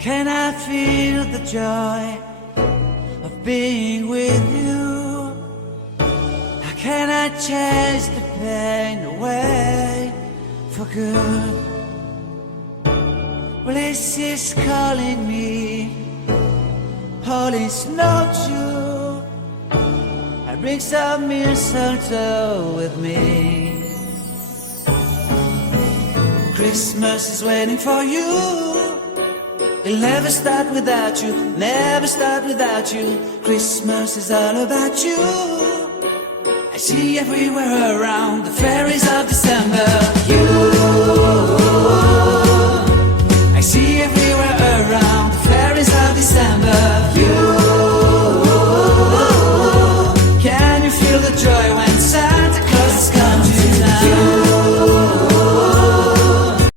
Can I feel the joy of being with you? How can I chase the pain away for good? Well, this is calling me, all is not true. I bring some mistletoe with me. Christmas is waiting for you. It'll never start without you, never start without you. Christmas is all about you. I see everywhere around the fairies of December. You, I see everywhere around the fairies of December. You, can you feel the joy when